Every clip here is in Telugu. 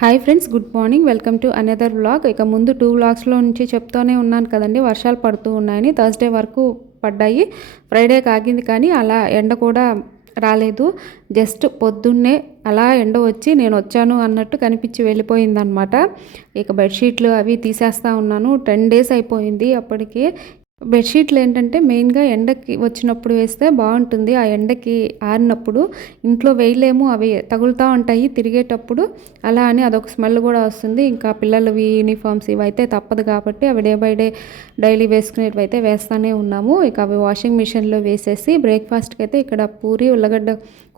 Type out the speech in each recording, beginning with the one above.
Hi friends good morning welcome to another vlog ఇక ముందు టూ వ్లాగ్స్లో నుంచి చెప్తూనే ఉన్నాను కదండి. వర్షాలు పడుతూ ఉన్నాయని. థర్స్డే వరకు పడ్డాయి. ఫ్రైడే కాగింది కానీ అలా ఎండ కూడా రాలేదు. జస్ట్ పొద్దున్నే అలా ఎండ వచ్చి నేను వచ్చాను అన్నట్టు కనిపించి వెళ్ళిపోయిందనమాట ఇక బెడ్షీట్లు అవి తీసేస్తా ఉన్నాను. టెన్ డేస్ అయిపోయింది అప్పటికి. బెడ్షీట్లు ఏంటంటే మెయిన్గా ఎండకి వచ్చినప్పుడు వేస్తే బాగుంటుంది. ఆ ఎండకి ఆరినప్పుడు ఇంట్లో వేయలేము అవి తగులుతూ ఉంటాయి. తిరిగేటప్పుడు అలా అని అదొక స్మెల్ కూడా వస్తుంది. ఇంకా పిల్లలవి యూనిఫామ్స్ ఇవైతే తప్పదు కాబట్టి అవి డే బై డే డైలీ వేసుకునేవి అయితే వేస్తూనే ఉన్నాము. ఇక అవి వాషింగ్ మిషన్లో వేసేసి బ్రేక్ఫాస్ట్కి అయితే ఇక్కడ పూరి ఉల్లగడ్డ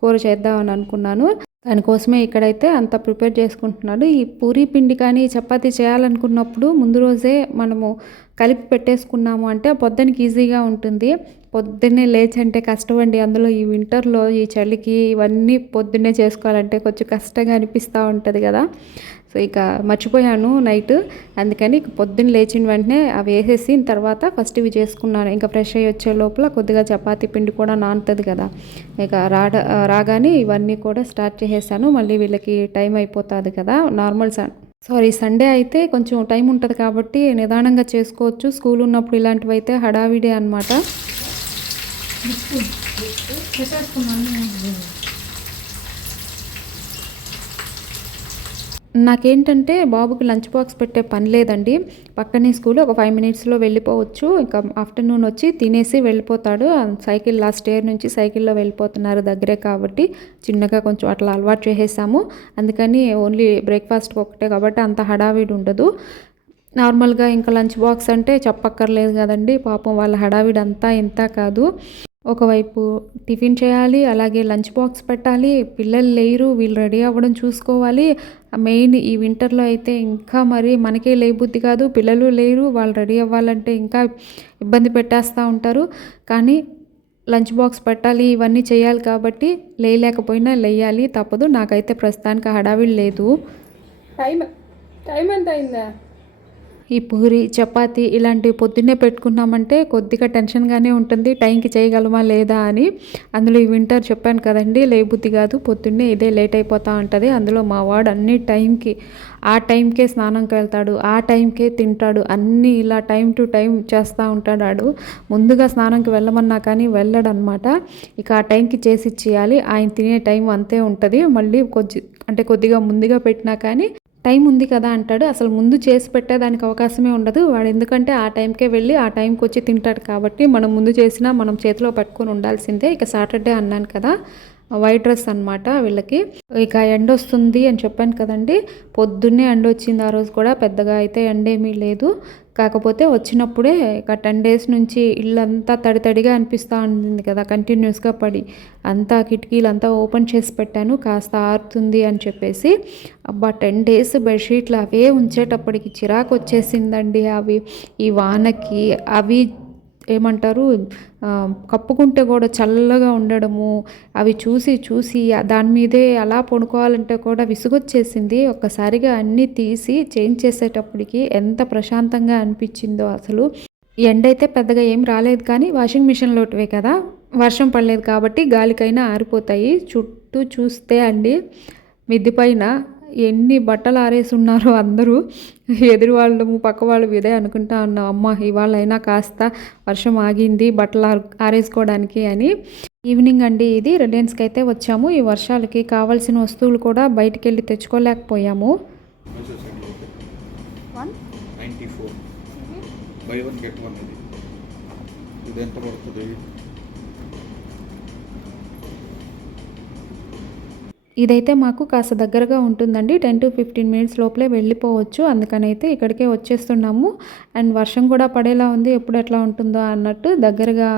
కూర చేద్దామని అనుకున్నాను. దానికోసమే ఇక్కడైతే అంత ప్రిపేర్ చేసుకుంటున్నాడు. ఈ పూరి పిండి కానీ చపాతీ చేయాలనుకున్నప్పుడు ముందు రోజే మనము కలిపి పెట్టేసుకున్నాము అంటే పొద్దునకి ఈజీగా ఉంటుంది. పొద్దున్నే లేచి అంటే కష్టమండి. అందులో ఈ వింటర్లో ఈ చలికి ఇవన్నీ పొద్దున్నే చేసుకోవాలంటే కొంచెం కష్టంగా అనిపిస్తూ ఉంటుంది కదా. సో ఇక మర్చిపోయాను నైట్. అందుకని పొద్దున్న లేచిన వెంటనే అవి వేసేసిన తర్వాత ఫస్ట్ ఇవి చేసుకున్నాను. ఇంకా ఫ్రెష్ అయ్యి వచ్చే లోపల కొద్దిగా చపాతీ పిండి కూడా నానుతుంది కదా. ఇక రాడ రాగానే ఇవన్నీ కూడా స్టార్ట్ చేసేసాను. మళ్ళీ వీళ్ళకి టైం అయిపోతుంది కదా నార్మల్ సన్ సారీ సండే అయితే కొంచెం టైం ఉంటుంది కాబట్టి నిదానంగా చేసుకోవచ్చు. స్కూల్ ఉన్నప్పుడు ఇలాంటివి అయితే హడావిడే అనమాట నాకేంటంటే బాబుకి లంచ్ బాక్స్ పెట్టే పని లేదండి. పక్కనే స్కూల్ ఒక ఫైవ్ మినిట్స్లో వెళ్ళిపోవచ్చు. ఇంకా ఆఫ్టర్నూన్ వచ్చి తినేసి వెళ్ళిపోతాడు. సైకిల్ లాస్ట్ ఇయర్ నుంచి సైకిల్లో వెళ్ళిపోతున్నారు దగ్గరే కాబట్టి చిన్నగా కొంచెం అట్లా అలవాటు చేసేసాము. అందుకని ఓన్లీ బ్రేక్ఫాస్ట్ ఒకటే కాబట్టి అంత హడావిడి ఉండదు. నార్మల్గా ఇంకా లంచ్ బాక్స్ అంటే చెప్పక్కర్లేదు కదండి. పాపం వాళ్ళ హడావిడి అంతా ఇంత కాదు. ఒకవైపు టిఫిన్ చేయాలి అలాగే లంచ్ బాక్స్ పెట్టాలి పిల్లలు లేరు వీళ్ళు రెడీ అవ్వడం చూసుకోవాలి. మెయిన్ ఈ వింటర్లో అయితే ఇంకా మరి మనకే లేబుద్ధి కాదు పిల్లలు లేరు వాళ్ళు రెడీ అవ్వాలంటే ఇంకా ఇబ్బంది పెట్టేస్తూ ఉంటారు. కానీ లంచ్ బాక్స్ పెట్టాలి ఇవన్నీ చేయాలి కాబట్టి లేయలేకపోయినా లేయాలి తప్పదు. నాకైతే ప్రస్తుతానికి హడావిడి లేదు. టైం టైం ఎంత అయిందా? ఈ పూరి చపాతి ఇలాంటివి పొద్దున్నే పెట్టుకున్నామంటే కొద్దిగా టెన్షన్గానే ఉంటుంది. టైంకి చేయగలమా లేదా అని. అందులో ఈ వింటర్ చెప్పాను కదండి లేబుద్ధి కాదు. పొద్దున్నే ఇదే లేట్ అయిపోతూ ఉంటుంది. అందులో మా వాడు అన్ని టైంకి ఆ టైంకే స్నానంకి వెళ్తాడు ఆ టైంకే తింటాడు. అన్నీ ఇలా టైం టు టైం చేస్తూ ఉంటాడు ముందుగా స్నానంకి వెళ్ళమన్నా కానీ వెళ్ళడనమాట. ఇక ఆ టైంకి చేసి ఇచ్చేయాలి. ఆయన తినే టైం అంతే ఉంటుంది. మళ్ళీ కొద్ది అంటే కొద్దిగా ముందుగా పెట్టినా కానీ టైం ఉంది కదా అంటాడు. అసలు ముందు చేసి పెట్టేదానికి అవకాశమే ఉండదు. వాడు ఎందుకంటే ఆ టైంకే వెళ్ళి ఆ టైంకి వచ్చి తింటాడు కాబట్టి మనం ముందు చేసినా మనం చేతిలో పట్టుకొని ఉండాల్సిందే. ఇక సాటర్డే అన్నాను కదా వైట్ డ్రెస్ అనమాట వీళ్ళకి. ఇక ఎండ వస్తుంది అని చెప్పాను కదండి. పొద్దున్నే ఎండ వచ్చింది ఆ రోజు కూడా పెద్దగా అయితే ఎండ ఏమీ లేదు. కాకపోతే వచ్చినప్పుడే ఇక టెన్ డేస్ నుంచి ఇల్లంతా తడి తడిగా అనిపిస్తూ ఉంటుంది కదా కంటిన్యూస్గా పడి అంతా కిటికీలు అంతా ఓపెన్ చేసి పెట్టాను కాస్త ఆరుతుంది అని చెప్పేసి అబ్బా టెన్ డేస్ బెడ్షీట్లు అవే ఉంచేటప్పటికి చిరాకు వచ్చేసిందండి అవి. ఈ వానకి అవి ఏమంటారు కప్పుకుంటే కూడా చల్లగా ఉండడము అవి చూసి చూసి దాని మీదే అలా పడుకోవాలంటే కూడా విసుగొచ్చేసింది. ఒక్కసారిగా అన్నీ తీసి చేంజ్ చేసేటప్పటికి ఎంత ప్రశాంతంగా అనిపించిందో అసలు. ఎండ అయితే పెద్దగా ఏం రాలేదు కానీ వాషింగ్ మిషన్లోటివే కదా. వర్షం పడలేదు కాబట్టి గాలికైనా ఆరిపోతాయి. చుట్టూ చూస్తే అండి మిద్దిపైన ఎన్ని బట్టలు ఆరేసి ఉన్నారో అందరూ ఎదురు వాళ్ళు పక్క వాళ్ళు ఇదే అనుకుంటా ఉన్నాం. అమ్మ ఇవాళైనా కాస్త వర్షం ఆగింది బట్టలు ఆరేసుకోవడానికి అని ఈవినింగ్ అండి ఇది. రిలయన్స్కి అయితే వచ్చాము. ఈ వర్షాలకి కావాల్సిన వస్తువులు కూడా బయటికి వెళ్ళి తెచ్చుకోలేకపోయాము బై వన్ గెట్ వన్ ఇది. ఇది ఎంత పడుతుంది? ఇదైతే మాకు కాస్త దగ్గరగా ఉంటుందండి. టెన్ టు ఫిఫ్టీన్ మినిట్స్ లోపలే వెళ్ళిపోవచ్చు. అందుకనైతే ఇక్కడికే వచ్చేస్తున్నాము. అండ్ వర్షం కూడా పడేలా ఉంది. ఎప్పుడు ఎట్లా ఉంటుందో అన్నట్టు దగ్గరగా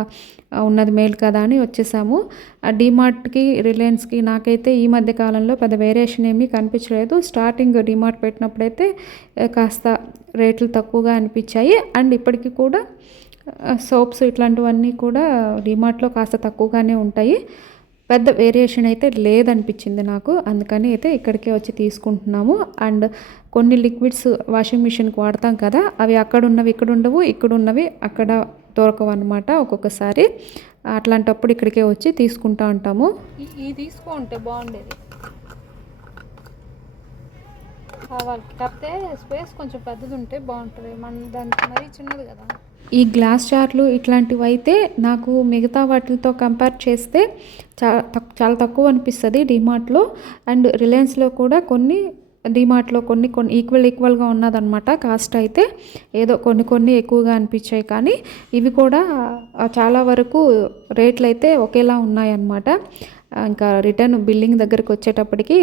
ఉన్నది మేలు కదా అని వచ్చేసాము. ఆ డిమార్ట్కి రిలయన్స్కి నాకైతే ఈ మధ్య కాలంలో పెద్ద వేరియేషన్ ఏమీ కనిపించలేదు. స్టార్టింగ్ డిమార్ట్ పెట్టినప్పుడైతే కాస్త రేట్లు తక్కువగా అనిపించాయి. అండ్ ఇప్పటికీ కూడా సోప్స్ ఇట్లాంటివన్నీ కూడా డిమార్ట్లో కాస్త తక్కువగానే ఉంటాయి. పెద్ద వేరియేషన్ అయితే లేదనిపించింది నాకు. అందుకని అయితే ఇక్కడికే వచ్చి తీసుకుంటున్నాము. అండ్ కొన్ని లిక్విడ్స్ వాషింగ్ మిషన్కి వాడతాం కదా అవి అక్కడ ఉన్నవి ఇక్కడ ఉండవు ఇక్కడ ఉన్నవి అక్కడ దొరకవు అనమాట ఒక్కొక్కసారి. అట్లాంటప్పుడు ఇక్కడికే వచ్చి తీసుకుంటా ఉంటాము. ఈ తీసుకో ఉంటే బాగుండేది. కావాలి. కాకపోతే స్పేస్ కొంచెం పెద్దది ఉంటే బాగుంటుంది. మన దానికి మరీ చిన్నది కదా. ఈ గ్లాస్ జార్లు ఇట్లాంటివి అయితే నాకు మిగతా వాటితో కంపేర్ చేస్తే చాలా తక్ చాలా తక్కువ అనిపిస్తుంది డిమార్ట్లో. అండ్ రిలయన్స్లో కూడా కొన్ని డిమార్ట్లో కొన్ని కొన్ని ఈక్వల్ ఈక్వల్గా ఉన్నదన్నమాట కాస్ట్ అయితే. ఏదో కొన్ని కొన్ని ఎక్కువగా అనిపించాయి కానీ ఇవి కూడా చాలా వరకు రేట్లు అయితే ఒకేలా ఉన్నాయన్నమాట. ఇంకా రిటర్న్ బిల్లింగ్ దగ్గరికి వచ్చేటప్పటికి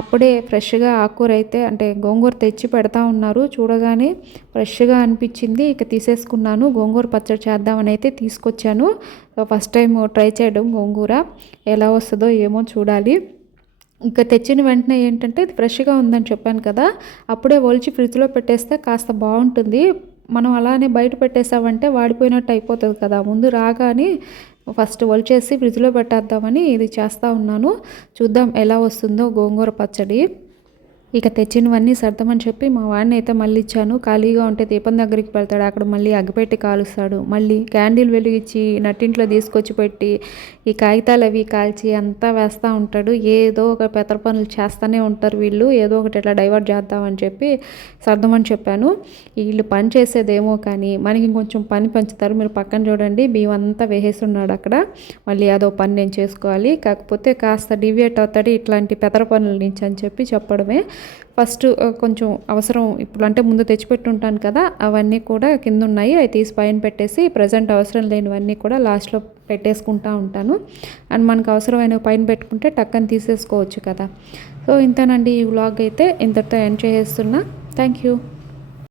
అప్పుడే ఫ్రెష్గా ఆకుకూర అయితే అంటే గోంగూర తెచ్చి పెడతా ఉన్నారు. చూడగానే ఫ్రెష్గా అనిపించింది. ఇక తీసేసుకున్నాను. గోంగూర పచ్చడి చేద్దామని అయితే తీసుకొచ్చాను ఫస్ట్ టైం ట్రై చేయడం గోంగూర. ఎలా వస్తుందో ఏమో చూడాలి. ఇంకా తెచ్చిన వెంటనే ఏంటంటే ఇది ఫ్రెష్గా ఉందని చెప్పాను కదా. అప్పుడే ఒలిచి ఫ్రిడ్జ్లో పెట్టేస్తే కాస్త బాగుంటుంది. మనం అలానే బయట పెట్టేసామంటే వాడిపోయినట్టు అయిపోతుంది కదా. ముందు రాగానే ఫస్ట్ వలిచేసి ఫ్రిడ్జ్లో పెట్టేద్దామని ఇది చేస్తూ ఉన్నాను. చూద్దాం ఎలా వస్తుందో గోంగూర పచ్చడి. ఇక తెచ్చినవన్నీ సర్దమని చెప్పి మా వాడిని అయితే మళ్ళీ ఇచ్చాను. ఖాళీగా ఉంటే దీపం దగ్గరికి వెళ్తాడు అక్కడ మళ్ళీ అగ్గిపెట్టి కాలుస్తాడు. మళ్ళీ క్యాండిల్ వెలిగించి నట్టింట్లో తీసుకొచ్చి పెట్టి ఈ కాగితాలు అవి కాల్చి అంతా వేస్తూ ఉంటాడు. ఏదో ఒక పెత్తర పనులు చేస్తూనే ఉంటారు వీళ్ళు. ఏదో ఒకటి ఇట్లా డైవర్ట్ చేద్దామని చెప్పి సర్దమని చెప్పాను. వీళ్ళు పని చేసేదేమో కానీ మనకి ఇంకొంచెం పని పంచుతారు. మీరు పక్కన చూడండి. బియ్యం అంతా ఉన్నాడు అక్కడ. మళ్ళీ అదో పని నేను చేసుకోవాలి. కాకపోతే కాస్త డివియేట్ అవుతాడు ఇట్లాంటి పెతర పనుల నుంచి అని చెప్పి చెప్పడమే. ఫస్ట్ కొంచెం అవసరం ఇప్పుడు అంటే ముందు తెచ్చిపెట్టి ఉంటాను కదా అవన్నీ కూడా కింద ఉన్నాయి అవి తీసి పైన పెట్టేసి ప్రజెంట్ అవసరం లేనివన్నీ కూడా లాస్ట్లో పెట్టేసుకుంటా ఉంటాను. అండ్ మనకు అవసరమైనవి పైన పెట్టుకుంటే టక్కని తీసేసుకోవచ్చు కదా. సో ఇంతేనండి ఈ వ్లాగ్ అయితే. ఇంతటితో ఎండ్ చేసేస్తున్నా. Thank you.